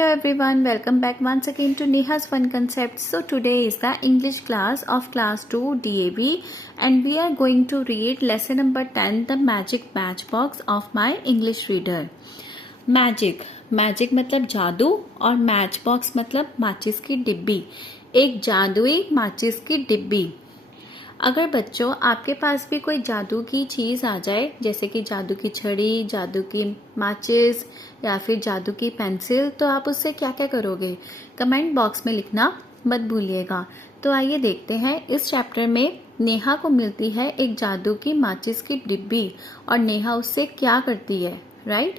Hello everyone, welcome back once again to Neha's Fun Concepts. So today is the English class of class 2 DAB and we are going to read lesson number 10, The Magic Matchbox of my English Reader. Magic मतलब जादू और Matchbox मतलब माचिस की डिब्बी, एक जादुई माचिस की डिब्बी। अगर बच्चों आपके पास भी कोई जादू की चीज़ आ जाए, जैसे कि जादू की छड़ी, जादू की माचिस या फिर जादू की पेंसिल, तो आप उससे क्या क्या करोगे? कमेंट बॉक्स में लिखना मत भूलिएगा। तो आइए देखते हैं, इस चैप्टर में नेहा को मिलती है एक जादू की माचिस की डिब्बी और नेहा उससे क्या करती है, right?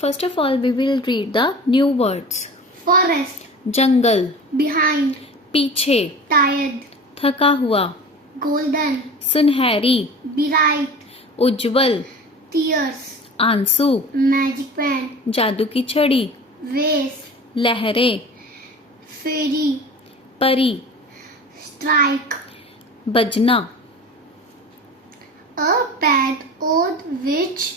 First of all we will read the new words. Forest, जंगल, बिहाइंड, पीछे, टायर्ड, थका हुआ, गोल्डन, सुनहरी, ब्राइट, उज्जवल, टीयर्स, आंसू, मैजिक पेन, जादू की छड़ी, वेस, लहरें, फेरी, परी, स्ट्राइक, बजना, a bad old witch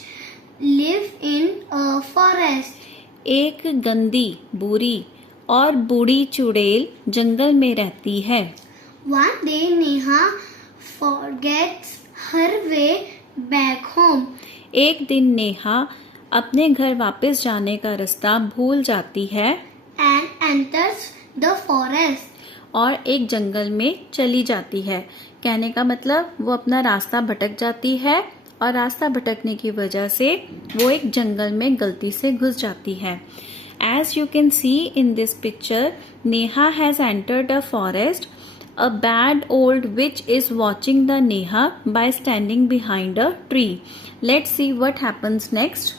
live in a forest. एक गंदी, बुरी और बूढ़ी चुड़ैल जंगल में रहती है। One day Neha forgets her way back home. एक दिन नेहा अपने घर वापस जाने का रास्ता भूल जाती है And enters the forest. और एक जंगल में चली जाती है। कहने का मतलब वो अपना रास्ता भटक जाती है और रास्ता भटकने की वजह से वो एक जंगल में गलती से घुस जाती है। As you can see in this picture, Neha has entered a forest. A bad old witch is watching the Neha by standing behind a tree. Let's see what happens next.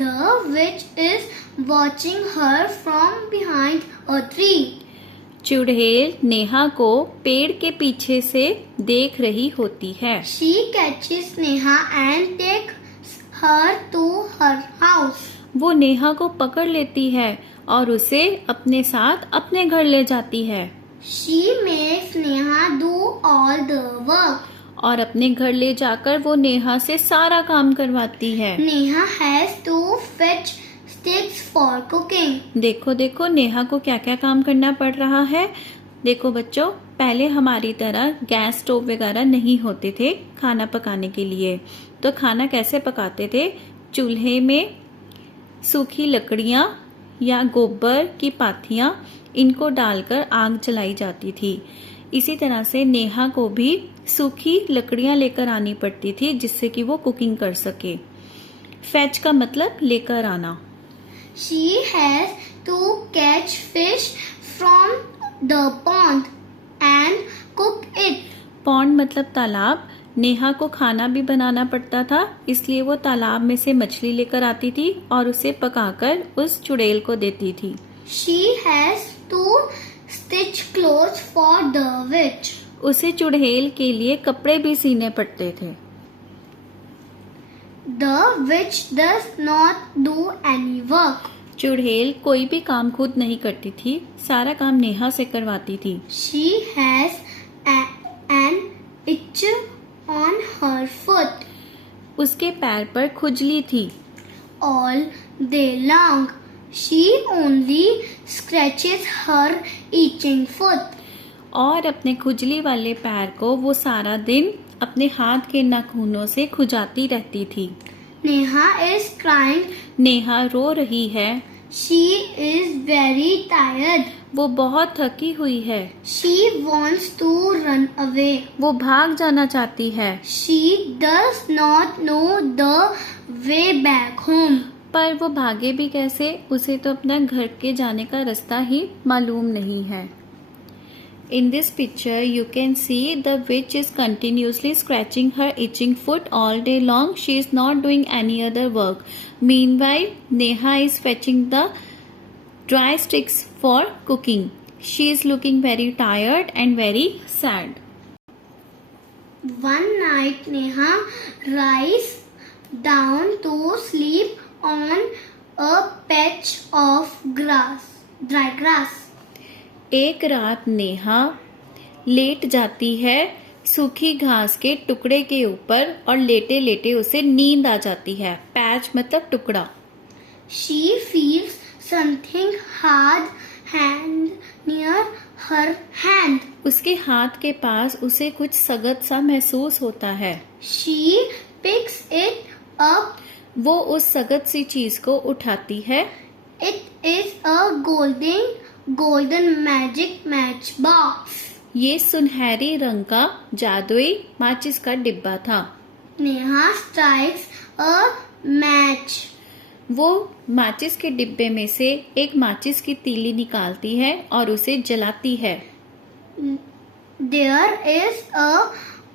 The witch is watching her from behind a tree. चुड़ैल नेहा को पेड़ के पीछे से देख रही होती है। She catches Neha and takes her to her house. वो नेहा को पकड़ लेती है और उसे अपने साथ अपने घर ले जाती है She makes Neha do all the work. और अपने घर ले जाकर वो नेहा से सारा काम करवाती है। Neha has to fetch sticks for cooking. देखो देखो नेहा को क्या क्या काम करना पड़ रहा है। देखो बच्चों, पहले हमारी तरह गैस स्टोव वगैरह नहीं होते थे खाना पकाने के लिए। तो खाना कैसे पकाते थे? चूल्हे में सूखी लकड़ियाँ या गोबर की पाथियाँ, इनको डालकर आग जलाई जाती थी। इसी तरह से नेहा को भी सूखी लकड़ियाँ लेकर आनी पड़ती थी जिससे कि वो कुकिंग कर सके। फैच का मतलब लेकर आना। She has to catch fish from the pond and cook it. Pond मतलब तालाब। नेहा को खाना भी बनाना पड़ता था, इसलिए वो तालाब में से मछली लेकर आती थी और उसे पकाकर उस चुड़ैल को देती थी। She has to stitch clothes for the witch. उसे चुड़ैल के लिए कपड़े भी सीने पड़ते थे। The witch does not do any work. चुड़ैल कोई भी काम खुद नहीं करती थी, सारा काम नेहा से करवाती थी। She has an itch on her foot. उसके पैर पर खुजली थी। All day long, she only scratches her itching foot. और अपने खुजली वाले पैर को वो सारा दिन अपने हाथ के नाखूनों से खुजाती रहती थी। Neha is crying. नेहा रो रही है। She is very tired. वो बहुत थकी हुई है। She wants to run away. वो भाग जाना चाहती है। She does not know the way back home. पर वो भागे भी कैसे? उसे तो अपना घर के जाने का रास्ता ही मालूम नहीं है। In this picture, you can see the witch is continuously scratching her itching foot all day long. She is not doing any other work. Meanwhile, Neha is fetching the dry sticks for cooking. She is looking very tired and very sad. One night, Neha lies down to sleep on a patch of grass, dry grass. एक रात Neha late जाती है सूखी घास के टुकड़े के ऊपर और लेटे लेटे उसे नींद आ जाती है। पैच मतलब टुकड़ा। She feels hard hand near her hand. उसके हाथ के पास उसे कुछ सख्त सा महसूस होता है. She picks it up. वो उस सख्त सी चीज को उठाती है. It is a golden magic matchbox. ये सुनहरी रंग का जादुई माचिस का डिब्बा था. Neha strikes a match. वो माचिस के डिब्बे में से एक माचिस की तीली निकालती है और उसे जलाती है. There is a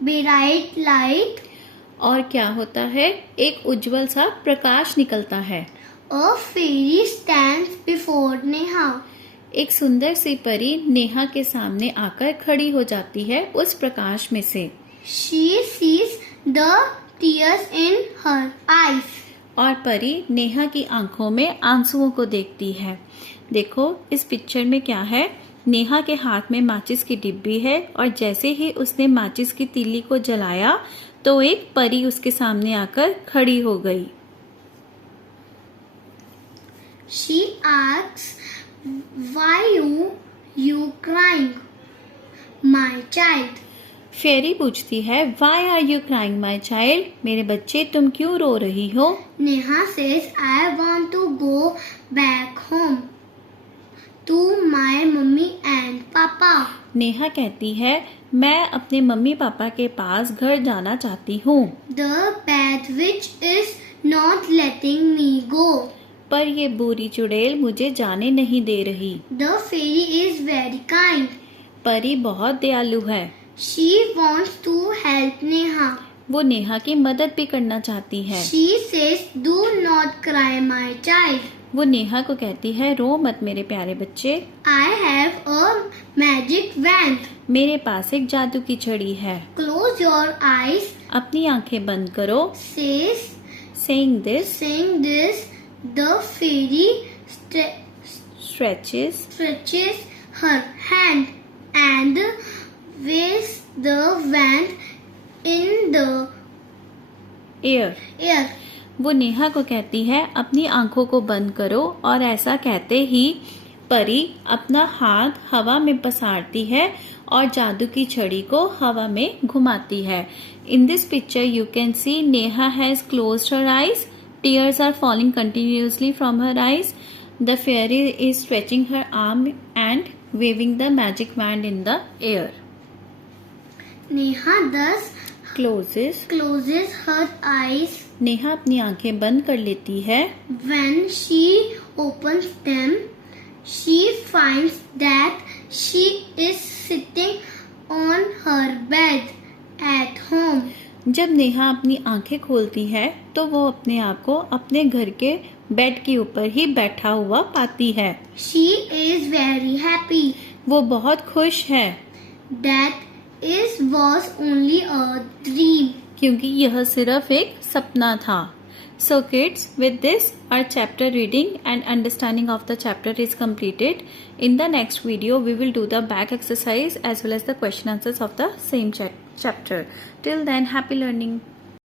bright light. और क्या होता है? एक उज्जवल सा प्रकाश निकलता है. A fairy stands before Neha. एक सुंदर सी परी नेहा के सामने आकर खड़ी हो जाती है उस प्रकाश में से. She sees the tears in her eyes. और परी नेहा की आंखों में आंसुओं को देखती है. देखो इस पिक्चर में क्या है. नेहा के हाथ में माचिस की डिब्बी है और जैसे ही उसने माचिस की तीली को जलाया तो एक परी उसके सामने आकर खड़ी हो गई. She asks, "Why you crying, my child?" फेरी पूछती है, "Why are you crying, my child?" मेरे बच्चे तुम क्यों रो रही हो? Neha says, "I want to go back home to my mummy and papa." Neha कहती है, मैं अपने मम्मी पापा के पास घर जाना चाहती हूँ. The bad witch is not letting me go. पर ये बुरी चुड़ैल मुझे जाने नहीं दे रही. The fairy is very kind. परी बहुत दयालु है. She wants to help Neha. वो नेहा की मदद भी करना चाहती है. She says, "Do not cry, my child. वो नेहा को कहती है, रो मत मेरे प्यारे बच्चे. I have a magic wand. मेरे पास एक जादू की छड़ी है. Close your eyes." अपनी आंखें बंद करो. Saying this, the fairy stretches her hand and waves the wand in the air. वो नेहा को कहती है, अपनी आंखों को बंद करो. और ऐसा कहते ही परी अपना हाथ हवा में पसारती है और जादू की छड़ी को हवा में घुमाती है. In this picture you can see Neha has closed her eyes. Tears are falling continuously from her eyes. The fairy is stretching her arm and waving the magic wand in the air. Neha thus closes her eyes. Neha अपनी आंखें बंद कर लेती है. When she opens them, she finds that she is sitting on her bed at home. जब नेहा अपनी आंखें खोलती है तो वो अपने आप को अपने घर के बेड के ऊपर ही बैठा हुआ पाती है. She is very happy. वो बहुत खुश है. That was only a dream. क्योंकि यह सिर्फ एक सपना था. So kids, with this our chapter reading and understanding of the chapter is completed. In the next video we will do the back exercise as well as the question answers of the same chapter. Till then, happy learning.